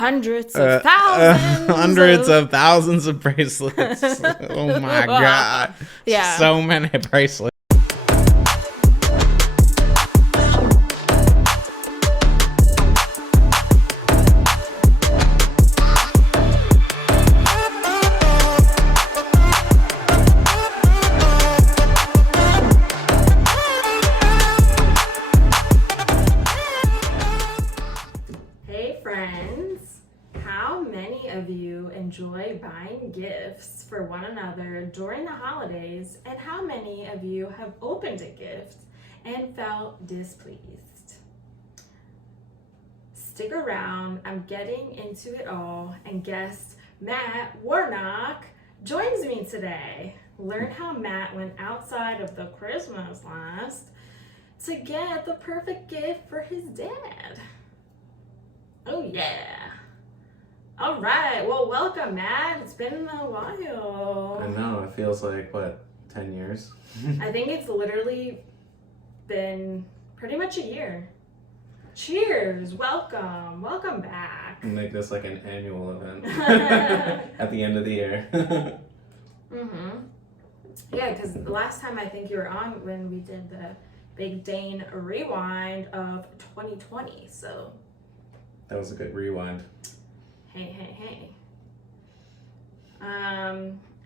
Hundreds of thousands. Hundreds of thousands of bracelets. Oh my God. Yeah. So many bracelets. Hey friends, how many of you enjoy buying gifts for one another during the holidays, and how many of you have opened a gift and felt displeased? Stick around, I'm getting into it all, and guest Matt Warnock joins me today. Learn how Matt went outside of the Christmas list to get the perfect gift for his dad. Oh yeah. All right. Well, welcome, Matt. It's been a while. I know. It feels like, what, 10 years? I think it's literally been pretty much a year. Cheers. Welcome. Welcome back. Make this like an annual event at the end of the year. Mm-hmm. Yeah, because the last time I think you were on when we did the Big Dane rewind of 2020, so... That was a good rewind. Hey.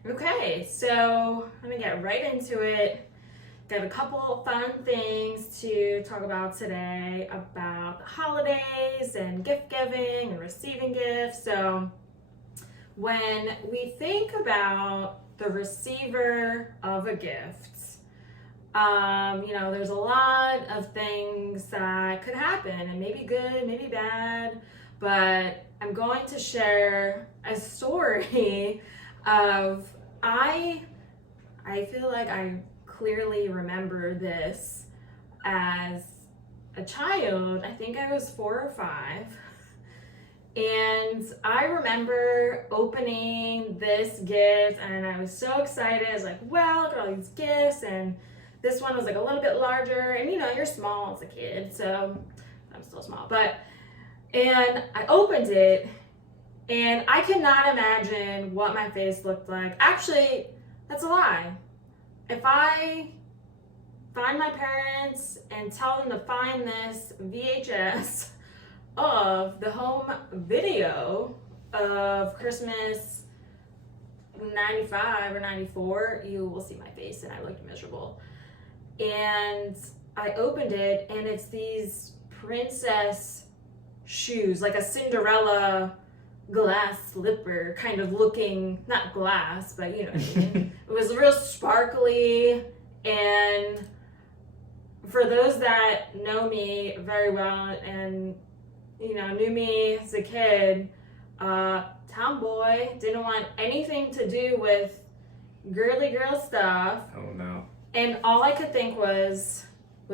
Okay, so I'm gonna get right into it. Got a couple fun things to talk about today about the holidays and gift giving and receiving gifts. So when we think about the receiver of a gift, there's a lot of things that could happen, and maybe good, maybe bad, but I'm going to share a story of I feel like I clearly remember this as a child. I think I was 4 or 5. And I remember opening this gift and I was so excited. I was like, wow, look at all these gifts. And this one was like a little bit larger, and you're small as a kid, so I'm still small. And I opened it, and I cannot imagine what my face looked like. Actually, that's a lie. If I find my parents and tell them to find this VHS of the home video of Christmas 95 or 94, you will see my face, and I looked miserable. And I opened it, and it's these princess shoes, like a Cinderella glass slipper kind of looking, not glass, but you know what I mean. It was real sparkly, and for those that know me very well and knew me as a kid, tomboy, didn't want anything to do with girly girl stuff. Oh no. And all I could think was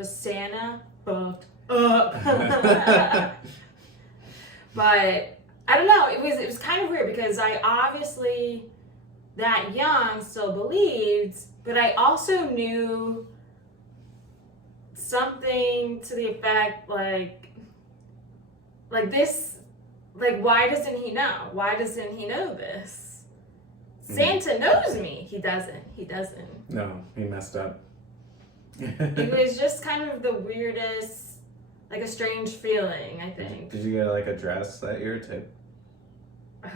Santa fucked up. But I don't know, it was kind of weird because I obviously that young still believed, but I also knew something to the effect like this, like, why doesn't he know? Why doesn't he know this? Santa knows me. He doesn't. No, he messed up. It was just kind of the weirdest, like a strange feeling, I think. Did you get like a dress that year too?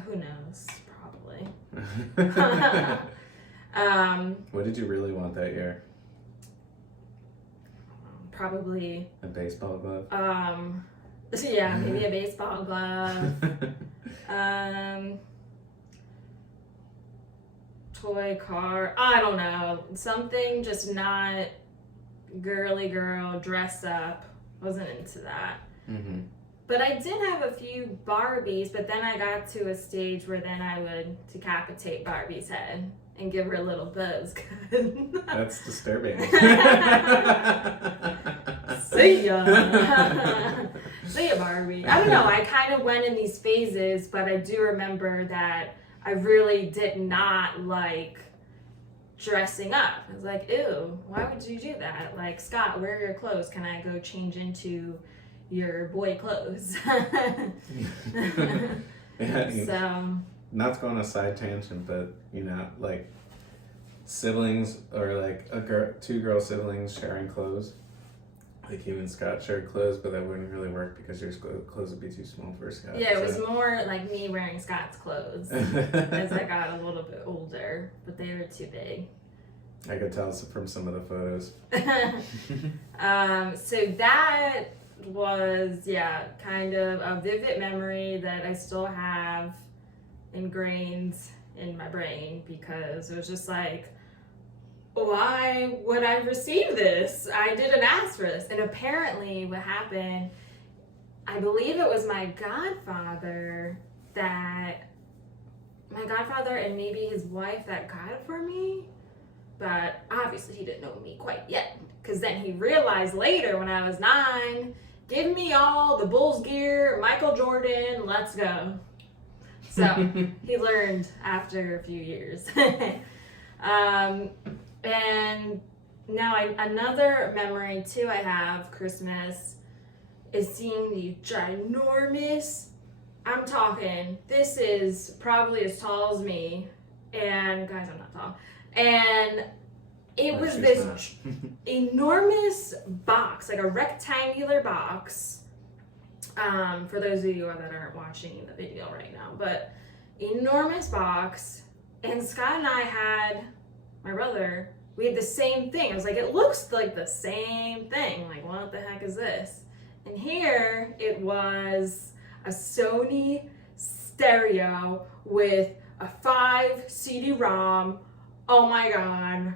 Who knows? Probably. What did you really want that year? Probably. A baseball glove? Yeah, maybe a baseball glove. Toy car. I don't know. Something just not girly girl, dress up. Wasn't into that. Mm-hmm. But I did have a few Barbies, but then I got to a stage where then I would decapitate Barbie's head and give her a little buzz cut. That's disturbing. See ya. See ya, Barbie. I don't know. I kind of went in these phases, but I do remember that I really did not like dressing up. I was like, ew, why would you do that? Like, Scott, where are your clothes? Can I go change into your boy clothes? Yeah, So, not to go on a side tangent, but like siblings or like two girl siblings sharing clothes. Like you and Scott shared clothes, but that wouldn't really work because your clothes would be too small for Scott. yeah, it was more like me wearing Scott's clothes as I got a little bit older, but they were too big. I could tell from some of the photos. So that was, kind of a vivid memory that I still have ingrained in my brain, because it was just like, why would I receive this? I didn't ask for this. And apparently what happened, I believe it was my godfather and maybe his wife that got it for me. But obviously he didn't know me quite yet, because then he realized later when I was 9, give me all the Bulls gear, Michael Jordan, let's go. So he learned after a few years. And now another memory too I have Christmas is seeing the ginormous, I'm talking, this is probably as tall as me, and guys, I'm not tall, and it was this enormous box, like a rectangular box, for those of you that aren't watching the video right now, but enormous box, and Scott and I had, my brother, we had the same thing. I was like, it looks like the same thing. Like, what the heck is this? And here it was a Sony stereo with a 5 CD-ROM. Oh my god.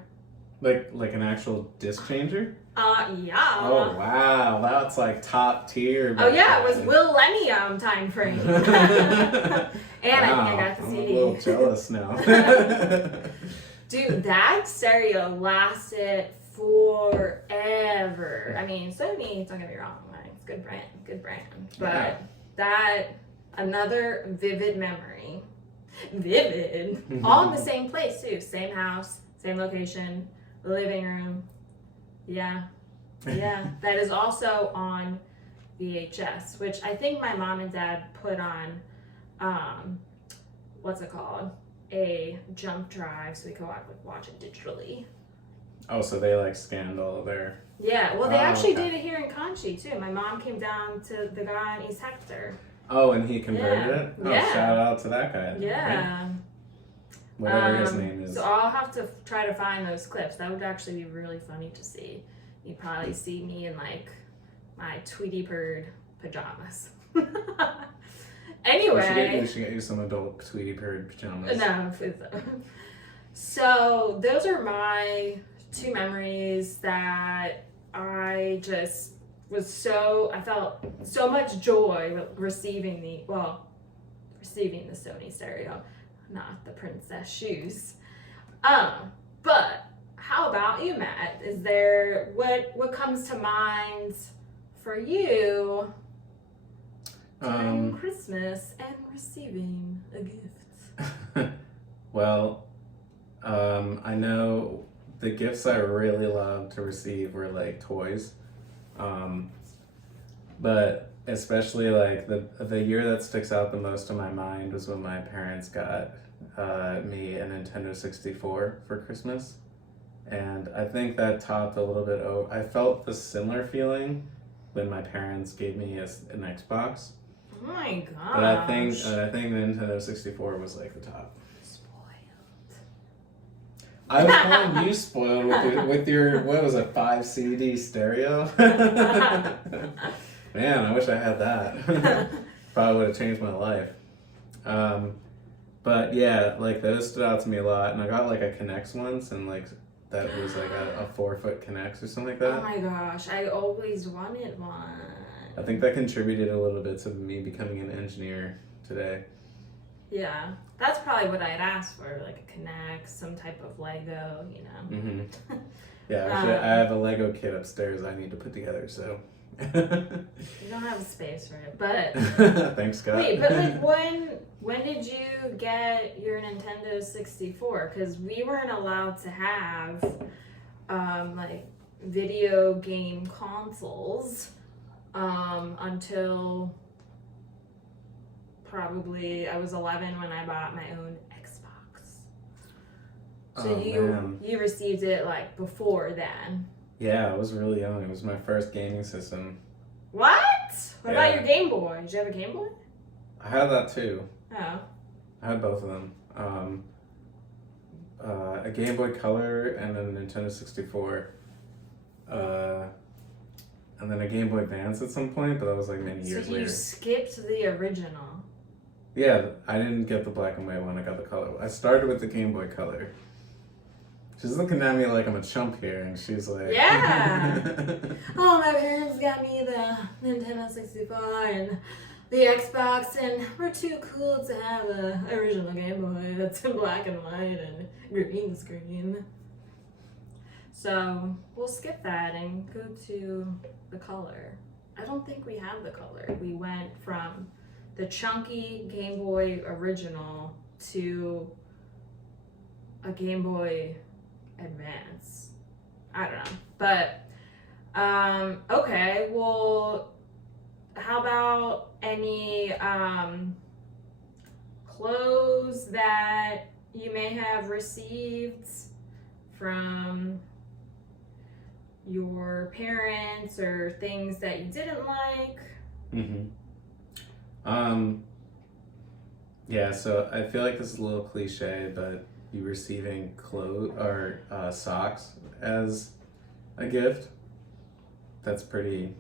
Like an actual disc changer? Yeah. Oh wow, that's like top tier. Oh yeah, it was Millennium time frame. And wow, I think I got the CD. I'm a little jealous now. Dude, that stereo lasted forever. I mean, Sony, don't get me wrong, like, it's good brand. But that, another vivid memory. Vivid. All in the same place too. Same house, same location, living room. Yeah. That is also on VHS, which I think my mom and dad put on, what's it called? A jump drive, so we could watch it digitally. Oh, so they like scanned all of their... Yeah, well, they actually did it here in Conchi too. My mom came down to the guy in East Hector. Oh, and he converted it? Oh, yeah. Shout out to that guy. Yeah. Right? Whatever his name is. So I'll have to try to find those clips. That would actually be really funny to see. You'd probably see me in like my Tweety Bird pajamas. Anyway. We should get you some adult Tweety Bird pajamas. No. So those are my 2 memories that I just I felt so much joy with receiving the Sony stereo, not the princess shoes. But how about you, Matt? Is there, what comes to mind for you during Christmas and receiving a gift? Well, I know the gifts I really loved to receive were like toys. But especially like the year that sticks out the most in my mind was when my parents got me a Nintendo 64 for Christmas. And I think that topped a little bit. I felt the similar feeling when my parents gave me an Xbox. Oh my gosh. But I think the Nintendo 64 was like the top. I was calling you spoiled with your what was it, 5 CD stereo? Man, I wish I had that. Probably would have changed my life. But yeah, like those stood out to me a lot, and I got like a Kinect once, and like that was like a 4-foot Kinect or something like that. Oh my gosh, I always wanted one. I think that contributed a little bit to me becoming an engineer today. Yeah, that's probably what I'd ask for, like a Kinect, some type of Lego, you know. Mm-hmm. Yeah, actually, I have a Lego kit upstairs I need to put together, so. You don't have space for it, but. Thanks, Scott. Wait, but like when did you get your Nintendo 64? Because we weren't allowed to have like video game consoles until probably, I was 11 when I bought my own Xbox. So Oh, man. you received it like before then. Yeah, I was really young. It was my first gaming system. What? What about Yeah. your Game Boy? Did you have a Game Boy? I had that too. Oh. I had both of them. A Game Boy Color and then a Nintendo 64. And then a Game Boy Advance at some point, but that was like many years So you later. skipped the original. Yeah, I didn't get the black and white one. I got the color. I started with the Game Boy Color. She's looking at me like I'm a chump here, and she's like, Yeah. Oh, my parents got me the Nintendo 64 and the Xbox, and we're too cool to have a original Game Boy that's in black and white and green screen. So we'll skip that and go to the color. I don't think we have the color. We went from the chunky Game Boy original to a Game Boy Advance. I don't know. But okay, well, how about any clothes that you may have received from your parents or things that you didn't like? Yeah, so I feel like this is a little cliche, but you receiving clothes or socks as a gift, that's pretty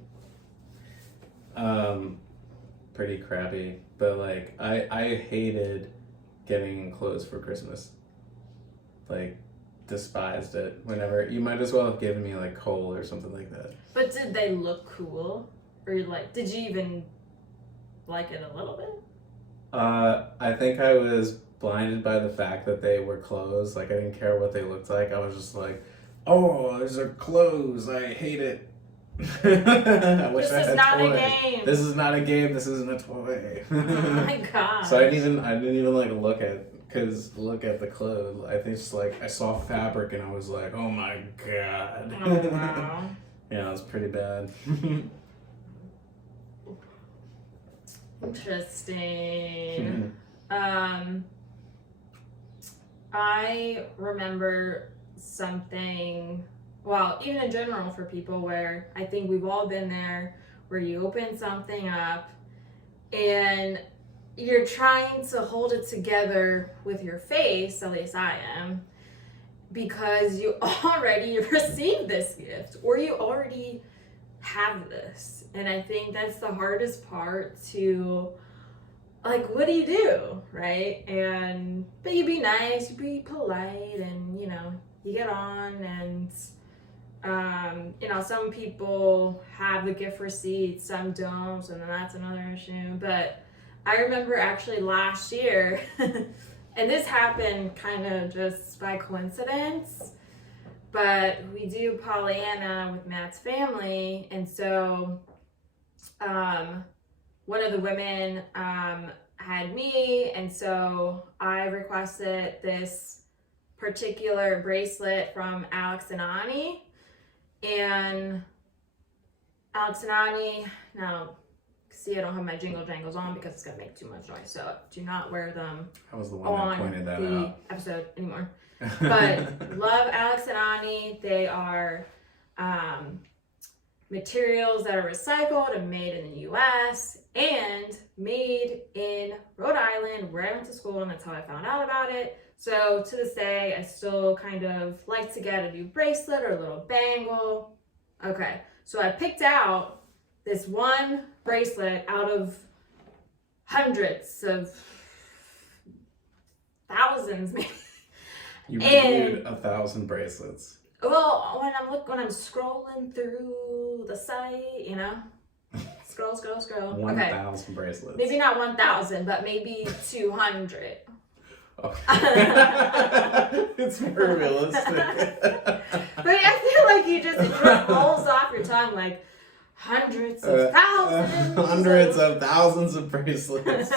crappy. But like I hated getting clothes for Christmas. Like, despised it. Whenever, you might as well have given me like coal or something like that. But did they look cool? Or like, did you even like it a little bit? I think I was blinded by the fact that they were clothes. Like, I didn't care what they looked like. I was just like, oh, these are clothes. I hate it. I wish I had This is not toys. a game. This is not a game. This isn't a toy. Oh my god. So I didn't even like look at the clothes. I think it's like I saw fabric and I was like, oh my god. Oh wow. Yeah, it was pretty bad. Interesting. I remember something, well, even in general for people, where I think we've all been there, where you open something up and you're trying to hold it together with your face, at least I am, because you already received this gift or you already have this. And I think that's the hardest part to, like, what do you do, right? But you be nice, you be polite, and you know, you get on, and you know, some people have the gift receipt, some don't, and then that's another issue. But I remember actually last year, and this happened kind of just by coincidence, but we do Pollyanna with Matt's family, and so one of the women had me, and so I requested this particular bracelet from Alex and Ani, and Alex and Ani, now see, I don't have my jingle jangles on because it's gonna make too much noise, so do not wear them I was the one that pointed that the out. episode anymore. But love Alex and Ani. They are materials that are recycled and made in the US and made in Rhode Island, where I went to school, and that's how I found out about it. So to this day, I still kind of like to get a new bracelet or a little bangle. Okay, so I picked out this one bracelet out of hundreds of thousands, maybe. You reviewed 1,000 bracelets. Well, when I'm scrolling through the site, you know, scroll. 1,000 bracelets. Maybe not 1,000, but maybe 200. Okay. It's more realistic. But I feel like it rolls off your tongue like hundreds of thousands. Hundreds of thousands of bracelets.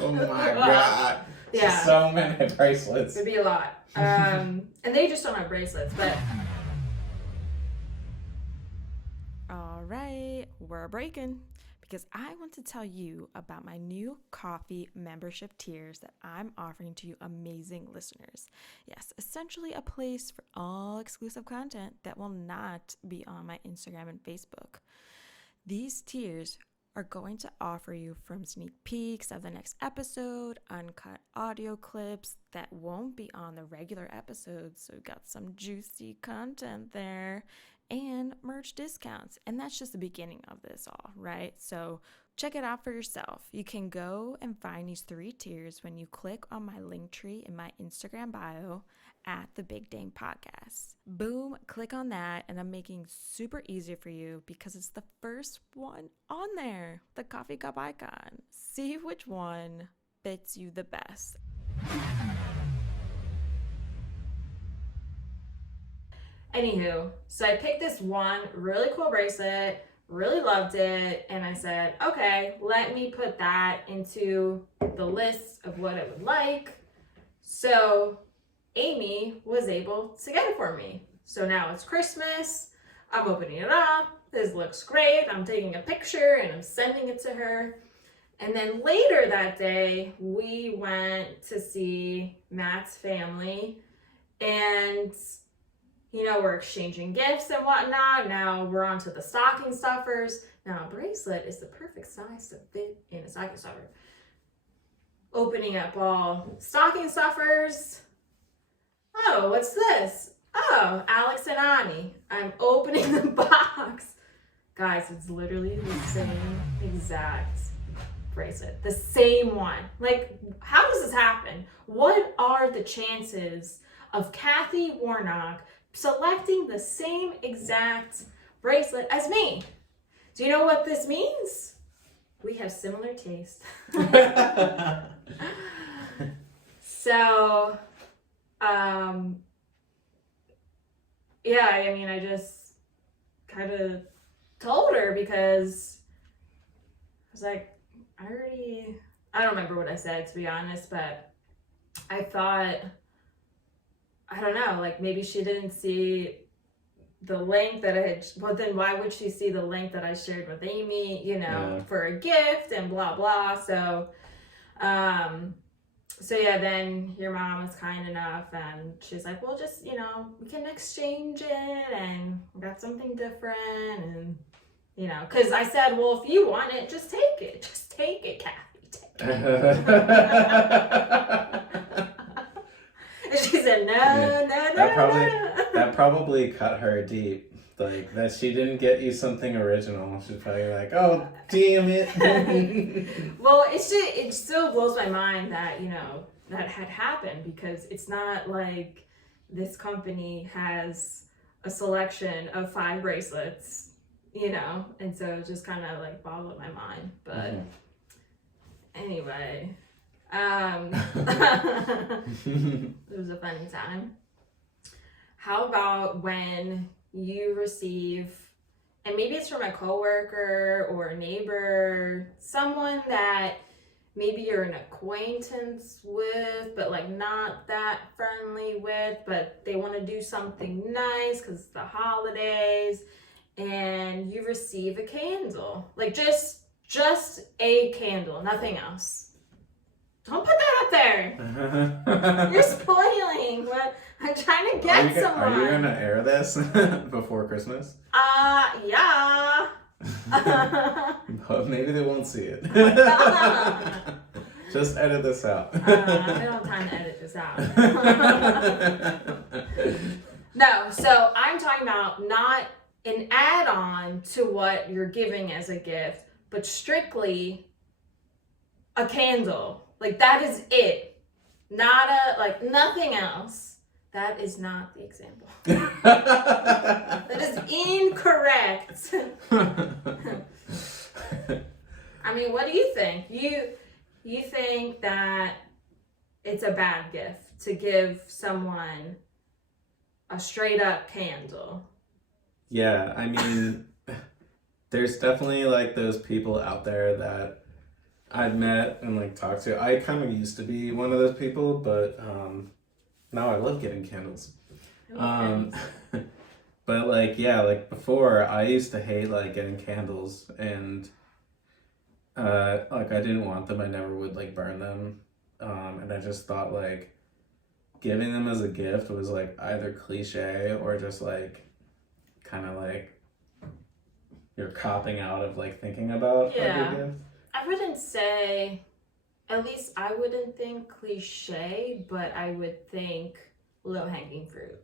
Oh my god. Yeah. So many bracelets. It'd be a lot. And they just don't have bracelets, but. All right, we're breaking. because I want to tell you about my new coffee membership tiers that I'm offering to you amazing listeners. Yes, essentially a place for all exclusive content that will not be on my Instagram and Facebook. These tiers are going to offer you from sneak peeks of the next episode, uncut audio clips that won't be on the regular episodes, so we've got some juicy content there, and merch discounts. And that's just the beginning of this all, right? So check it out for yourself. You can go and find these 3 tiers when you click on my link tree in my Instagram bio at the Big Dane podcast. Boom, click on that, and I'm making super easy for you because it's the first one on there, the coffee cup icon. See which one fits you the best. Anywho, so I picked this one really cool bracelet, really loved it, and I said, okay, let me put that into the list of what I would like. So Amy was able to get it for me. So now it's Christmas, I'm opening it up, this looks great, I'm taking a picture and I'm sending it to her. And then later that day, we went to see Matt's family, and we're exchanging gifts and whatnot. Now we're on to the stocking stuffers. Now a bracelet is the perfect size to fit in a stocking stuffer. Opening up all stocking stuffers. Oh, what's this? Oh, Alex and Ani. I'm opening the box. Guys, it's literally the same exact bracelet. The same one. Like, how does this happen? What are the chances of Kathy Warnock selecting the same exact bracelet as me? Do you know what this means? We have similar taste. So, yeah, I mean, I just kind of told her because I was like, I don't remember what I said, to be honest, but I thought, I don't know, like maybe she didn't see the link that I had, but then why would she see the link that I shared with Amy, for a gift and blah, blah. So, yeah, then your mom was kind enough and she's like, well, just, we can exchange it and we got something different. And, because I said, well, if you want it, just take it. Just take it, Kathy. Take it. And she said, no. That probably cut her deep. Like, that she didn't get you something original. She's probably like, oh, damn it. Well, it still blows my mind that, that had happened, because it's not like this company has a selection of 5 bracelets, and so it just kind of like boggled my mind. But anyway, it was a funny time. How about when you receive, and maybe it's from a coworker or a neighbor, someone that maybe you're an acquaintance with, but like not that friendly with, but they want to do something nice because it's the holidays, and you receive a candle, like just a candle, nothing else. Don't put that out there. You're spoiling what I'm trying to get someone. Are you gonna air this before Christmas? Yeah. But maybe they won't see it. Just edit this out. I don't have time to edit this out. No, so I'm talking about not an add-on to what you're giving as a gift, but strictly a candle. Like, that is it. Not nothing else. That is not the example. That is incorrect. I mean, what do you think? You think that it's a bad gift to give someone a straight up candle? Yeah, I mean, there's definitely like those people out there that I've met and like talked to. I kind of used to be one of those people, but now I love getting candles. But like, yeah, like before I used to hate like getting candles, and like I didn't want them. I never would like burn them. And I just thought like giving them as a gift was like either cliche or just like kind of like you're copping out of like thinking about a good gift. I wouldn't say, at least I wouldn't think cliche, but I would think low-hanging fruit.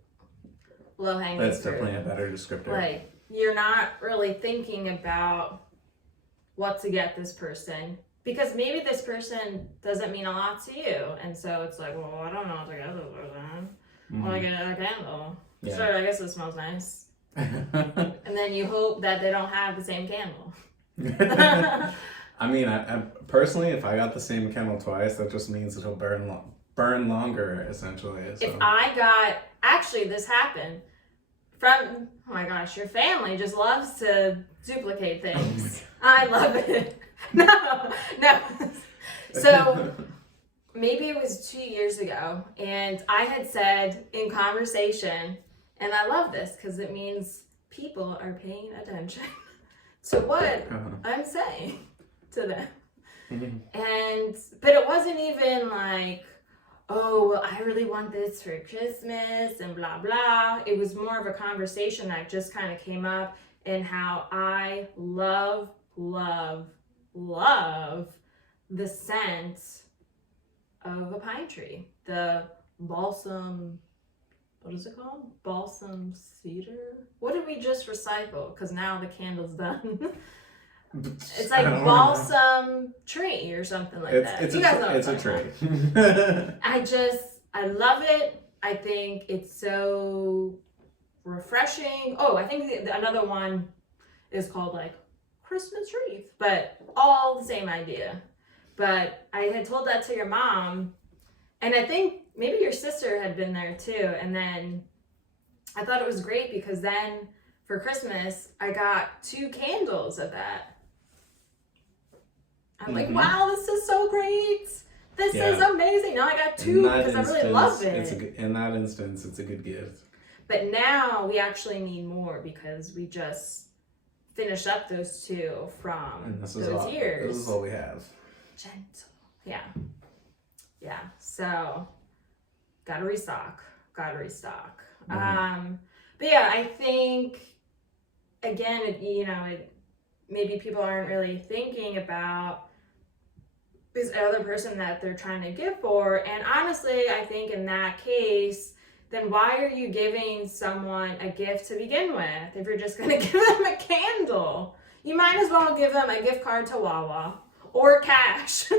That's definitely a better descriptor. Like, you're not really thinking about what to get this person, because maybe this person doesn't mean a lot to you, and so it's like, well, I don't know what to get this person. Well, I get a candle. Yeah. Sure, I guess it smells nice. And then you hope that they don't have the same candle. I mean, I personally, if I got the same candle twice, that just means it'll burn longer, essentially. So. If I got, actually, this happened from, oh my gosh, your family just loves to duplicate things. I love it. No. So maybe it was 2 years ago, and I had said in conversation, and I love this because it means people are paying attention to what I'm saying to them. But it wasn't even like, oh, well, I really want this for Christmas and blah, blah. It was more of a conversation that just kind of came up, and how I love the scent of a pine tree. The balsam, what is it called? Balsam cedar? What did we just recycle? Because now the candle's done. It's like balsam tree or something like that. It's a tree. I love it. I think it's so refreshing. Oh, I think another one is called like Christmas wreath, but all the same idea. But I had told that to your mom, and I think maybe your sister had been there too. And then I thought it was great because then for Christmas, I got 2 candles of that. I'm like, wow, this is so great. This is amazing. Now I got 2 because I really love it. In that instance, it's a good gift. But now we actually need more because we just finished up those 2 from those years. This is all we have. Gentle. Yeah. So, gotta restock. But yeah, I think, again, maybe people aren't really thinking about this other person that they're trying to give for. And honestly, I think in that case, then why are you giving someone a gift to begin with if you're just going to give them a candle? You might as well give them a gift card to Wawa or cash.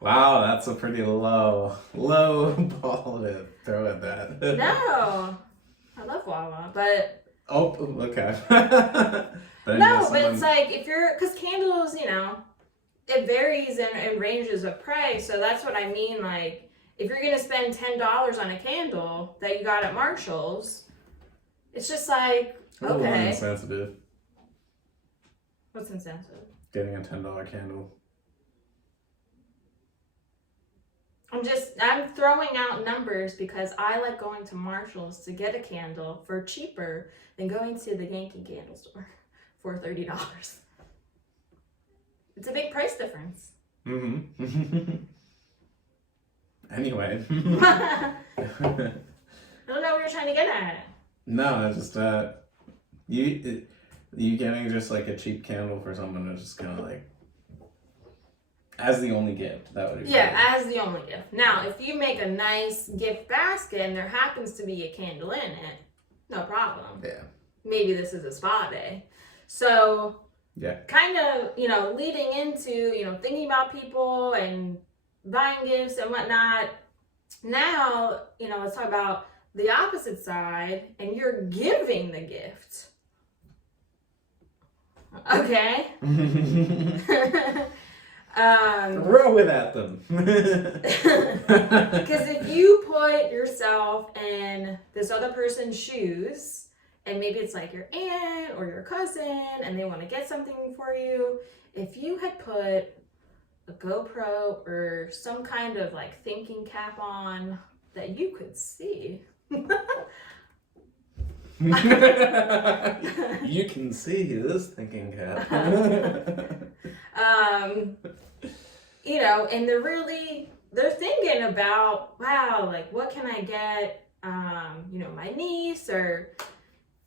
Wow, that's a pretty low ball to throw at that. No, I love Wawa, but... Oh, okay. But it's like, because candles, it varies in ranges of price, so that's what I mean, like, if you're going to spend $10 on a candle that you got at Marshall's, it's just like, okay. Insensitive. What's insensitive? Getting a $10 candle. I'm throwing out numbers because I like going to Marshall's to get a candle for cheaper than going to the Yankee candle store for $30. It's a big price difference. Anyway. I don't know what you're trying to get at. No, it's just you getting just like a cheap candle for someone is just kind of like as the only gift. That would be as the only gift. Now, if you make a nice gift basket and there happens to be a candle in it, no problem. Yeah. Maybe this is a spa day. So yeah, kind of, leading into, thinking about people and buying gifts and whatnot. Now, let's talk about the opposite side, and you're giving the gift. Okay? Throw it at them. Because if you put yourself in this other person's shoes, and maybe it's like your aunt or your cousin, and they want to get something for you, if you had put a GoPro or some kind of like thinking cap on that you could see, You can see this thinking cap. And they're thinking about, wow, like what can I get, my niece or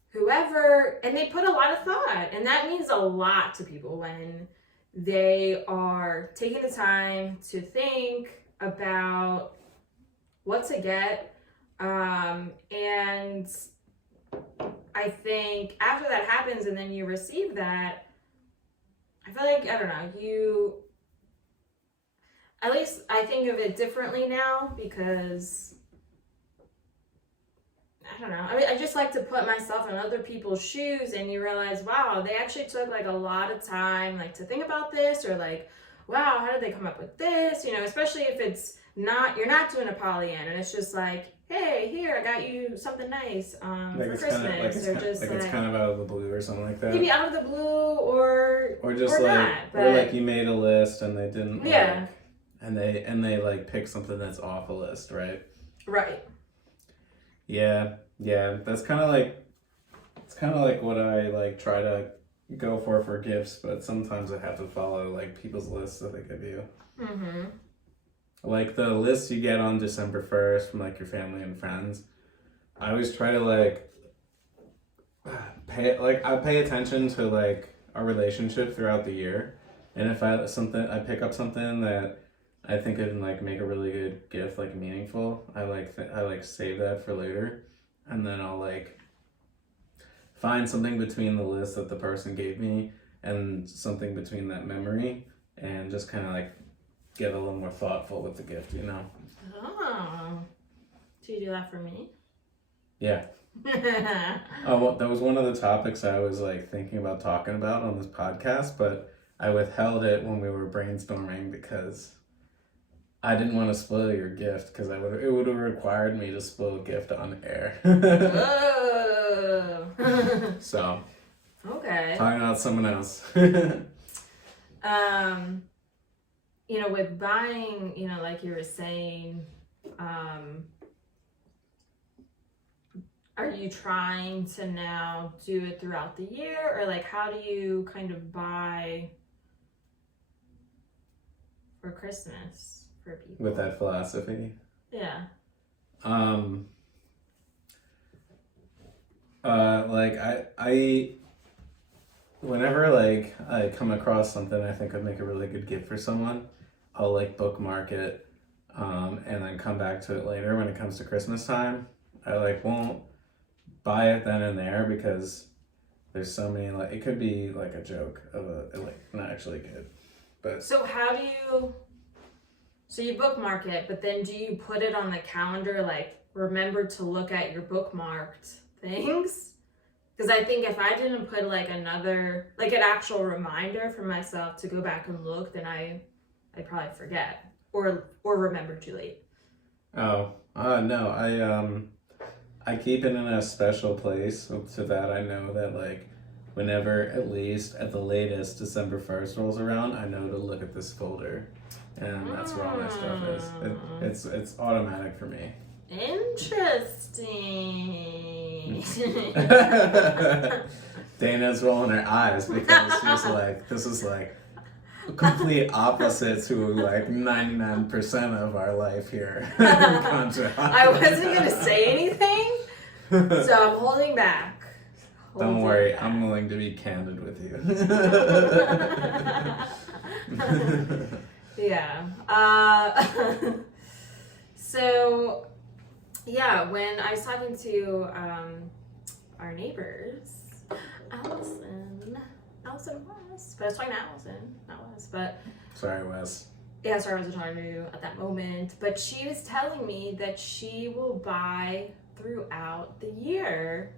whoever, and they put a lot of thought, and that means a lot to people when they are taking the time to think about what to get. And I think after that happens and then you receive that, I feel like, I don't know, at least I think of it differently now because, I don't know, I just like to put myself in other people's shoes, and you realize, wow, they actually took like a lot of time like to think about this, or like, wow, how did they come up with this? Especially if you're not doing a Pollyanna and it's just like, hey, here, I got you something nice for Christmas, it's kind of out of the blue or something like that. Maybe out of the blue or just or like not, but... or like you made a list and they didn't yeah, and they like pick something that's off a list, right? Right. Yeah, that's kind of like, it's kind of like what I like try to go for gifts, but sometimes I have to follow like people's lists that they give you. Mm-hmm. Like the list you get on December 1st from like your family and friends, I always try to like pay attention to like our relationship throughout the year, and if I pick up something that I think it can like make a really good gift, like meaningful, I save that for later, and then I'll like find something between the list that the person gave me and something between that memory, and just kind of like get a little more thoughtful with the gift, Oh, do you do that for me? Yeah. Oh, well, that was one of the topics I was like thinking about talking about on this podcast, but I withheld it when we were brainstorming because I didn't want to spoil your gift, because it would have required me to spoil a gift on air. Oh. So. Okay. Talking about someone else. With buying, like you were saying, are you trying to now do it throughout the year, or like how do you kind of buy for Christmas for people? With that philosophy? Yeah. Like I whenever like I come across something I think would make a really good gift for someone, I'll like bookmark it, and then come back to it later when it comes to Christmas time. I like won't buy it then and there because there's so many, like it could be like a joke of like not actually good. But so you bookmark it, but then do you put it on the calendar, like remember to look at your bookmarked things? Because I think if I didn't put like an actual reminder for myself to go back and look, then I'd probably forget or remember too late. Oh, no, I keep it in a special place so that I know that like whenever, at least at the latest, December 1st rolls around, I know to look at this folder, and that's where all my stuff is. It's automatic for me. Interesting. Dana's rolling her eyes because she's like, this is like complete opposite to like 99% of our life here. I wasn't gonna say anything, so I'm holding back. Don't worry, I'm willing to be candid with you. Yeah. So yeah, when I was talking to our neighbors, Allison West, but I was talking to Allison, not Wes, but sorry, Wes. Yeah, sorry, I wasn't talking to you at that moment, but she was telling me that she will buy throughout the year.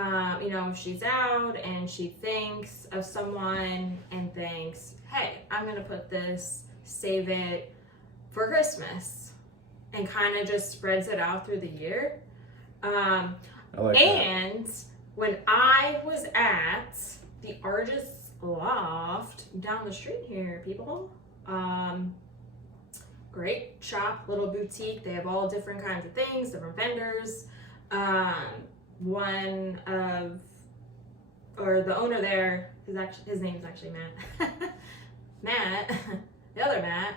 If she's out and she thinks of someone and thinks, hey, I'm gonna put this, save it for Christmas, and kind of just spreads it out through the year. I like and that. When I was at the Artist's Loft down the street here, people, great shop, little boutique. They have all different kinds of things, different vendors. the owner there, his name is actually Matt. Matt, the other Matt,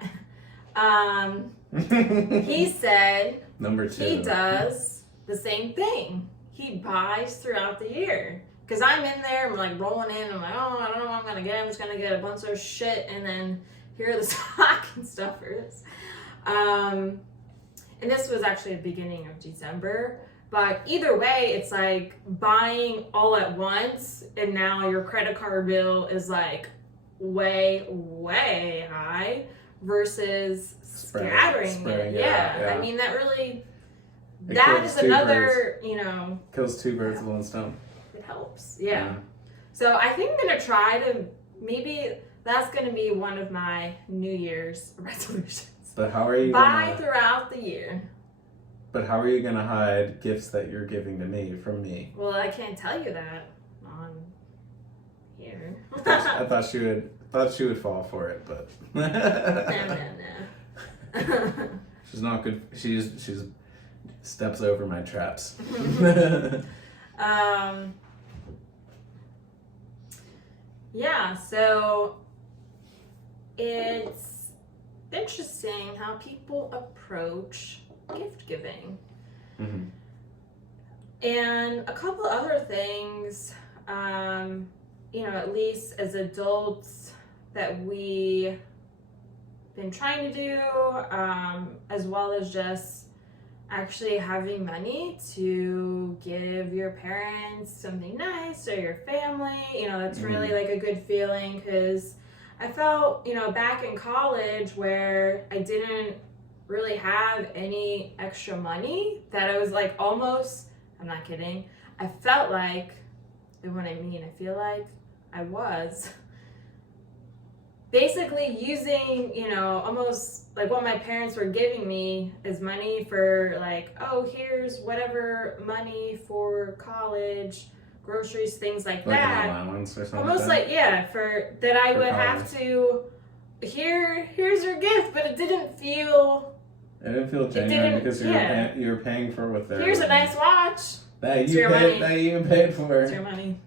he said Number 2. he does the same thing. He buys throughout the year. Because I'm in there, I'm like rolling in, I'm like, oh, I don't know what I'm gonna get. I'm just gonna get a bunch of shit, and then here are the stocking stuffers. And this was actually the beginning of December. But either way, it's like buying all at once, and now your credit card bill is like way, way high versus scattering it. Yeah. I mean, that really, that is another, kills 2 birds with 1 stone. It helps. Yeah. So I think I'm going to try to, maybe that's going to be one of my New Year's resolutions. But how are you buy throughout the year? But how are you going to hide gifts that you're giving to me from me? Well, I can't tell you that on here. I thought she would fall for it, but No. She's not good. She's steps over my traps. Yeah, so it's interesting how people approach gift giving. Mm-hmm. And a couple other things, at least as adults that we've been trying to do, as well as just actually having money to give your parents something nice or your family. That's really like a good feeling, because I felt, back in college where I didn't really have any extra money, that I was like almost, I'm not kidding, I felt like, and what I mean, I feel like I was basically using, almost like what my parents were giving me as money for, like, oh, here's whatever money for college, groceries, things like that. An allowance or something. Almost like for that I would have to, here's your gift, but it didn't feel genuine because you were paying for what they're. Here's a nice watch. That you paid for. It's your money.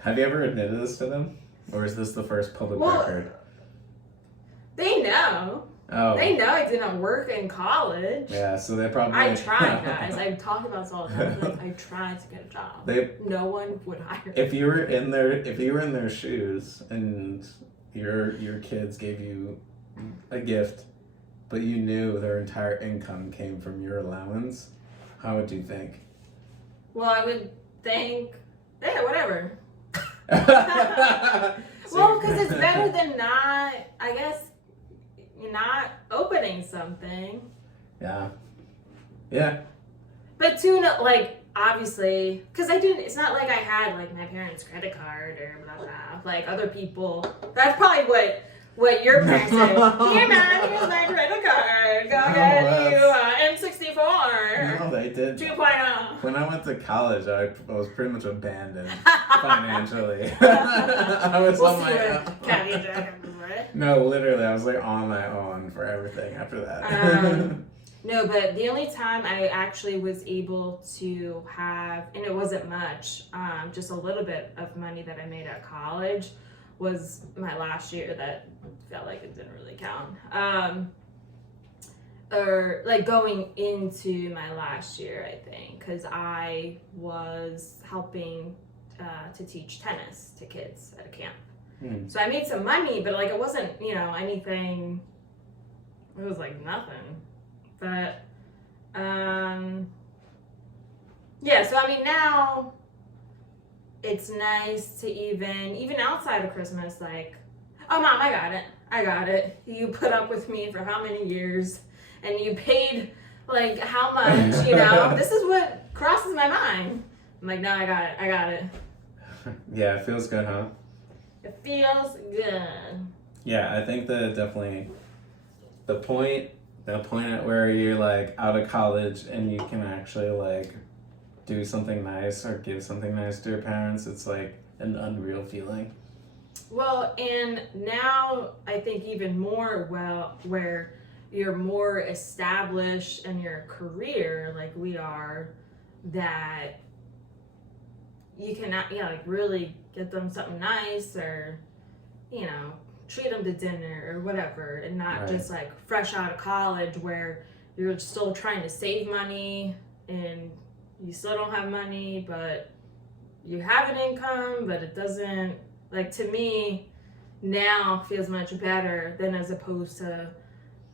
Have you ever admitted this to them? Or is this the first public record? They know. Oh. They know I didn't work in college. Yeah, so they probably... I tried, guys. I talk about this all the time. Like, I tried to get a job. No one would hire me. If you were in their shoes and your kids gave you a gift, but you knew their entire income came from your allowance, how would you think? Well, I would think, yeah, whatever. Well, because it's better than not, I guess, not opening something. Yeah. Yeah. But obviously, because it's not like I had, like, my parents' credit card or blah, blah, like other people. That's probably what your parents did. Here, man, here's my credit card. Go get you M64. No, they did. 2.0. When I went to college, I was pretty much abandoned financially. I was on my own. No, literally, I was like on my own for everything after that. No, but the only time I actually was able to have, and it wasn't much, just a little bit of money that I made at college, was my last year. That felt like it didn't really count. Or like going into my last year, I think, because I was helping to teach tennis to kids at a camp. So I made some money, but like it wasn't, anything. It was like nothing. But yeah. So I mean, now it's nice to even outside of Christmas, like, oh, Mom, I got it. You put up with me for how many years, and you paid like how much? This is what crosses my mind. I'm like, no, I got it. Yeah, it feels good, huh? It feels good. Yeah, I think that definitely the point at where you're like out of college and you can actually like do something nice or give something nice to your parents, it's like an unreal feeling. Well, and now I think even more where you're more established in your career, like we are, that you cannot, like really get them something nice or, treat them to dinner or whatever, and not Right. just like fresh out of college where you're still trying to save money and you still don't have money, but you have an income, but it doesn't, like, to me now feels much better than as opposed to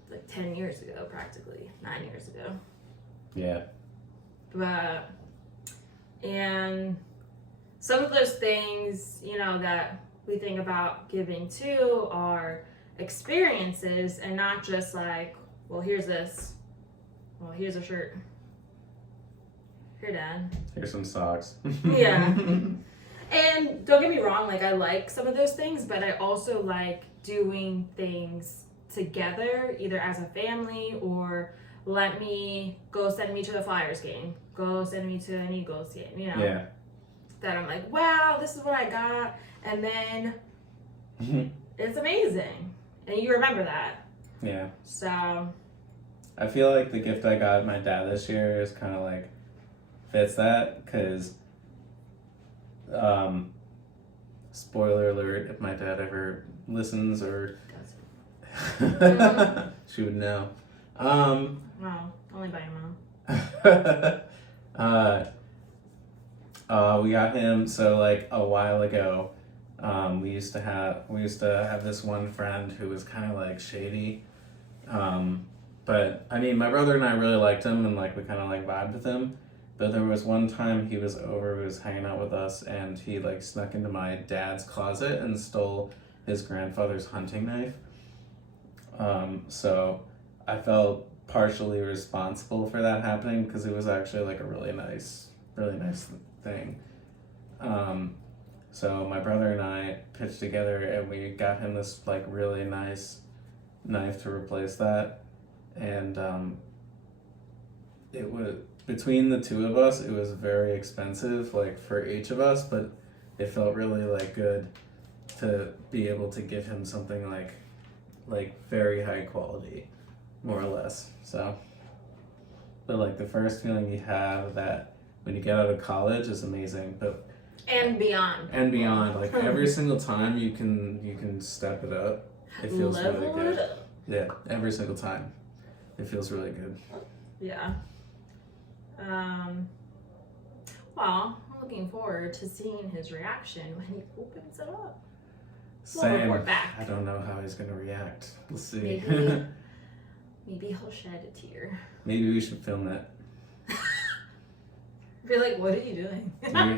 like 10 years ago, practically 9 years ago. Yeah. But, and some of those things, that we think about giving to are experiences, and not just like, well, here's this. Well, here's a shirt. Here, Dad. Here's some socks. Yeah. And don't get me wrong, like, I like some of those things, but I also like doing things together, either as a family or send me to the Flyers game, go send me to an Eagles game, Yeah. that I'm like, wow, this is what I got, and then it's amazing, and you remember that. Yeah. So I feel like the gift I got my dad this year is kind of like fits that, because spoiler alert, if my dad ever listens or she would know. wow, only by your mom. We got him, so like a while ago, we used to have this one friend who was kind of like shady, but I mean, my brother and I really liked him, and like we kind of like vibed with him. But there was one time he was hanging out with us, and he like snuck into my dad's closet and stole his grandfather's hunting knife. So I felt partially responsible for that happening, because it was actually like a really nice thing. So my brother and I pitched together, and we got him this like really nice knife to replace that, and it was, between the two of us, it was very expensive, like for each of us, but it felt really like good to be able to give him something like very high quality, more or less. So, but like the first feeling you have that when you get out of college is amazing, but And beyond. like every single time you can step it up, it feels really Level good. it up. Yeah, every single time, it feels really good. Yeah. Well, I'm looking forward to seeing his reaction when he opens it up. We'll Same. report back. I don't know how he's gonna react. We'll see. Maybe he'll shed a tear. Maybe we should film it. Be like, what are you doing?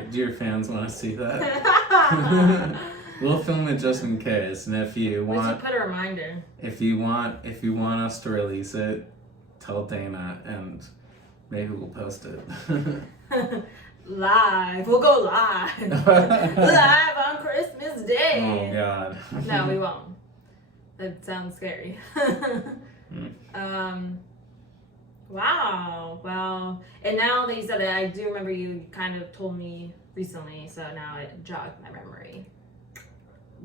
Do your fans want to see that? We'll film it just in case, and if you We should want, put a reminder. if you want us to release it, tell Dana, and maybe we'll post it. Live. We'll go live. Live on Christmas Day. Oh God. No, we won't. That sounds scary. Wow. Well, and now that you said it, I do remember you kind of told me recently, so now it jogged my memory.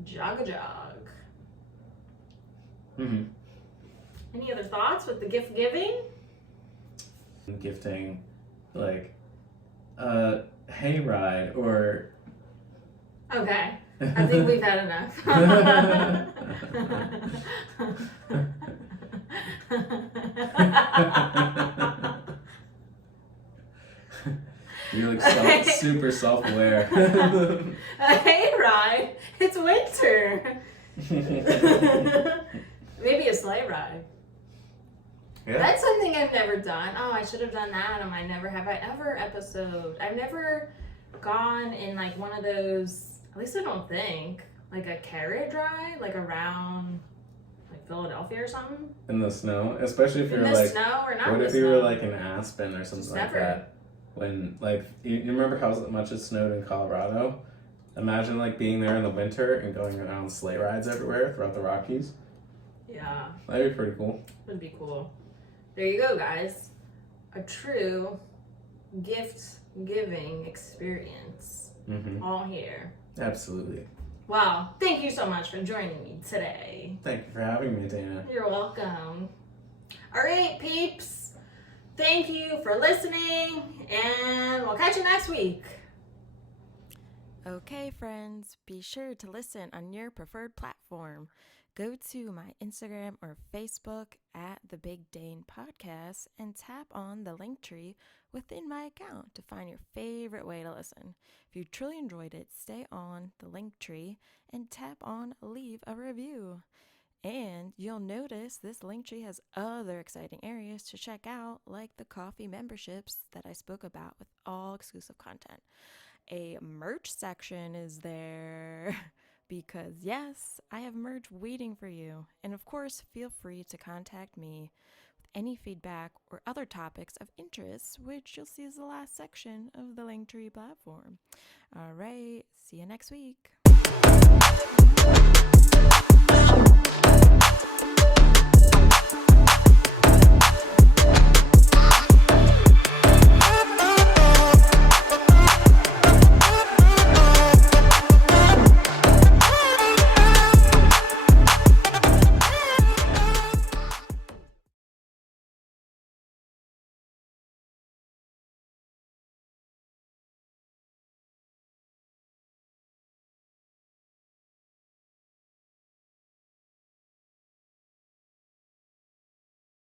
Jog. Mm-hmm. Any other thoughts with the gift giving? Gifting, like, hayride or. Okay. I think we've had enough. You're like super self-aware. A hayride? It's winter. Maybe a sleigh ride. Yeah. That's something I've never done. Oh, I should have done that on my Never Have I Ever episode. I've never gone in like one of those, at least I don't think, like a carriage ride, like around like Philadelphia or something. In the snow, especially if In you're the like, snow or not what in if the you snow? were like in Aspen or something Just like never. that? When like you remember how much it snowed in Colorado? Imagine like being there in the winter and going around sleigh rides everywhere throughout the Rockies. Yeah, That'd be pretty cool. would be cool. There you go, guys. A true gift giving experience. Mm-hmm. All here. Absolutely. Wow. Thank you so much for joining me today. Thank you for having me, Dana. You're welcome. All right, peeps. Thank you for listening, and we'll catch you next week. Okay, friends, be sure to listen on your preferred platform. Go to my Instagram or Facebook at the Big Dane Podcast and tap on the link tree within my account to find your favorite way to listen. If you truly enjoyed it, stay on the link tree and tap on leave a review. And you'll notice this link tree has other exciting areas to check out, like the coffee memberships that I spoke about with all exclusive content. A merch section is there because, yes, I have merch waiting for you. And of course, feel free to contact me with any feedback or other topics of interest, which you'll see is the last section of the Linktree platform. All right, see you next week.